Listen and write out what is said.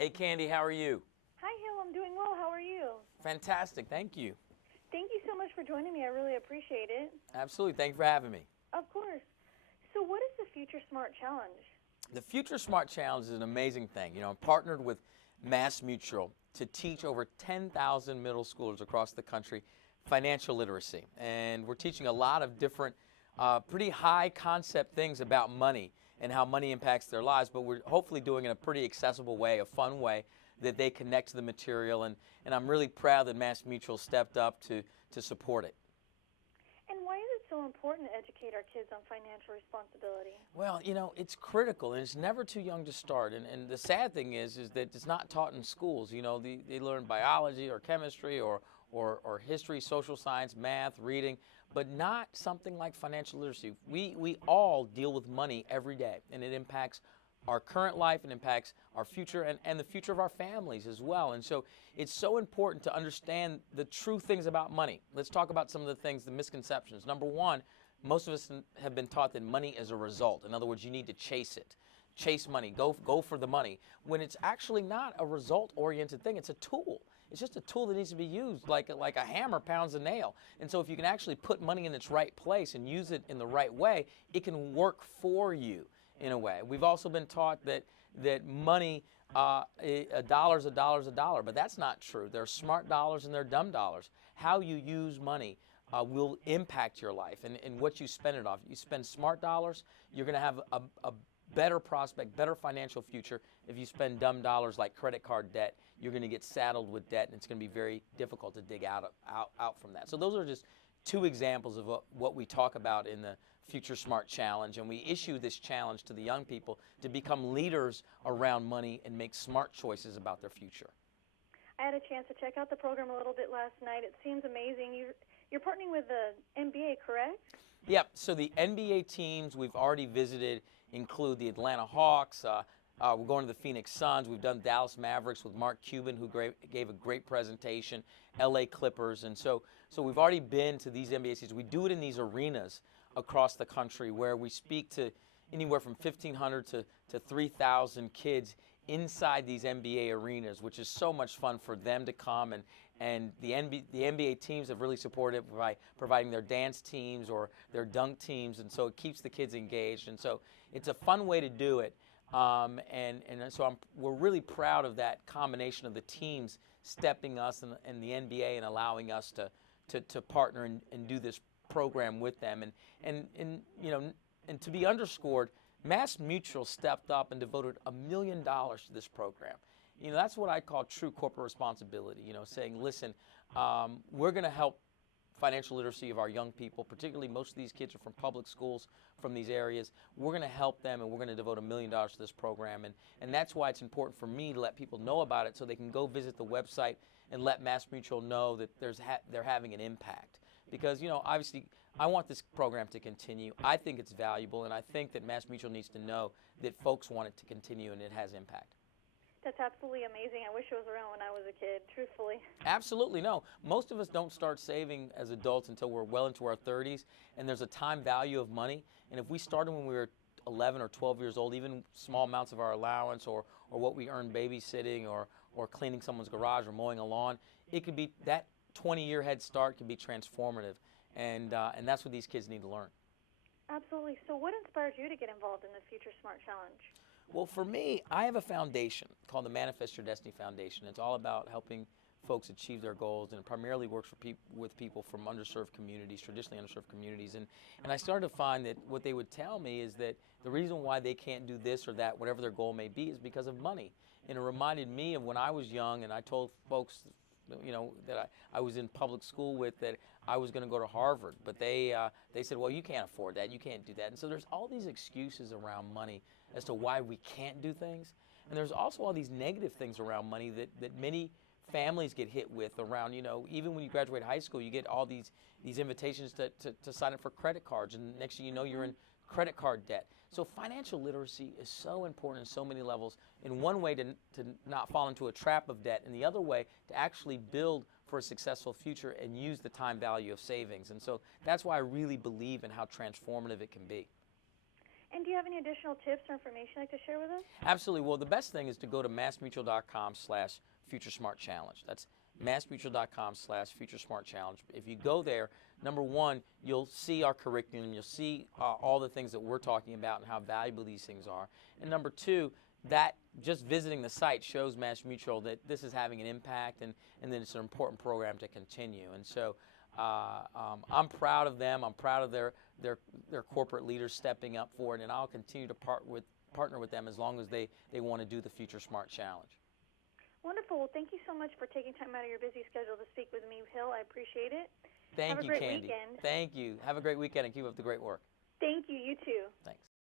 Hey, Candy, how are you? Hi, Hill. I'm doing well. How are you? Fantastic, thank you. Thank you so much for joining me. I really appreciate it. Absolutely, thank you for having me. Of course. So what is the FutureSmart Challenge? The FutureSmart Challenge is an amazing thing. I'm partnered with MassMutual to teach over 10,000 middle schoolers across the country financial literacy. And we're teaching a lot of different, pretty high concept things about money and how money impacts their lives, but we're hopefully doing it in a pretty accessible way, a fun way that they connect to the material. And I'm really proud that MassMutual stepped up to support it. And why is it so important to educate our kids on financial responsibility? Well, it's critical, and it's never too young to start. And the sad thing is that it's not taught in schools. They learn biology or chemistry or history, social science, math, reading, but not something like financial literacy. We all deal with money every day, and it impacts our current life and impacts our future and the future of our families as well. And so it's so important to understand the true things about money. Let's talk about some of the things, the misconceptions. Number one, most of us have been taught that money is a result. In other words, you need to chase it. Chase money, go for the money, when it's actually not a result-oriented thing. It's a tool. It's just a tool that needs to be used like a hammer pounds a nail. And so if you can actually put money in its right place and use it in the right way, it can work for you in a way. We've also been taught that money, a dollar's a dollar's a dollar, but that's not true. There are smart dollars and there are dumb dollars. How you use money will impact your life and what you spend it off. You spend smart dollars, you're going to have a better prospect, better financial future. If you spend dumb dollars like credit card debt, you're going to get saddled with debt, and it's going to be very difficult to dig out from that. So those are just two examples of what we talk about in the FutureSmart Challenge, and we issue this challenge to the young people to become leaders around money and make smart choices about their future. I had a chance to check out the program a little bit last night. It seems amazing. You're partnering with the NBA, correct? Yep. So the NBA teams we've already visited include the Atlanta Hawks. We're going to the Phoenix Suns. We've done Dallas Mavericks with Mark Cuban, who gave a great presentation, LA Clippers. And so we've already been to these NBA seasons. We do it in these arenas across the country where we speak to anywhere from 1,500 to 3,000 kids inside these NBA arenas, which is so much fun for them to come. And the NBA teams have really supported it by providing their dance teams or their dunk teams, and so it keeps the kids engaged. And so it's a fun way to do it. So we're really proud of that combination of the teams stepping us and the NBA and allowing us to partner and do this program with them. And to be underscored, MassMutual stepped up and devoted $1 million to this program. That's what I call true corporate responsibility, saying, listen, we're going to help financial literacy of our young people, particularly most of these kids are from public schools from these areas. We're going to help them, and we're going to devote $1 million to this program. And that's why it's important for me to let people know about it so they can go visit the website and let MassMutual know that they're having an impact. Because, obviously, I want this program to continue. I think it's valuable, and I think that MassMutual needs to know that folks want it to continue and it has impact. That's absolutely amazing. I wish it was around when I was a kid, truthfully. Absolutely, no. Most of us don't start saving as adults until we're well into our 30s, and there's a time value of money. And if we started when we were 11 or 12 years old, even small amounts of our allowance or what we earn babysitting or cleaning someone's garage or mowing a lawn, it could be that 20-year head start can be transformative, and that's what these kids need to learn. Absolutely. So what inspired you to get involved in the FutureSmart Challenge? Well, for me, I have a foundation called the Manifest Your Destiny Foundation. It's all about helping folks achieve their goals, and it primarily works with people from underserved communities, traditionally underserved communities. And I started to find that what they would tell me is that the reason why they can't do this or that, whatever their goal may be, is because of money. And it reminded me of when I was young, and I told folks that I was in public school with that I was going to go to Harvard, but they said, well, you can't afford that, you can't do that. And so there's all these excuses around money as to why we can't do things, and there's also all these negative things around money that many families get hit with around, even when you graduate high school, you get all these invitations to sign up for credit cards, and next thing you know, you're in credit card debt. So financial literacy is so important in so many levels. In one way, to not fall into a trap of debt, and the other way, to actually build for a successful future and use the time value of savings. And so that's why I really believe in how transformative it can be. And do you have any additional tips or information you'd like to share with us? Absolutely. Well, the best thing is to go to massmutual.com/FutureSmart Challenge. That's massmutual.com/FutureSmart Challenge. If you go there, number one, you'll see our curriculum. You'll see all the things that we're talking about and how valuable these things are. And number two, that just visiting the site shows MassMutual that this is having an impact, and that it's an important program to continue. And so I'm proud of them. I'm proud of their corporate leaders stepping up for it, and I'll continue to partner with them as long as they want to do the FutureSmart Challenge. Wonderful. Well, thank you so much for taking time out of your busy schedule to speak with me, Hill. I appreciate it. Thank Have you, a great Candy. weekend. Thank you. Have a great weekend and keep up the great work. Thank you. You too. Thanks.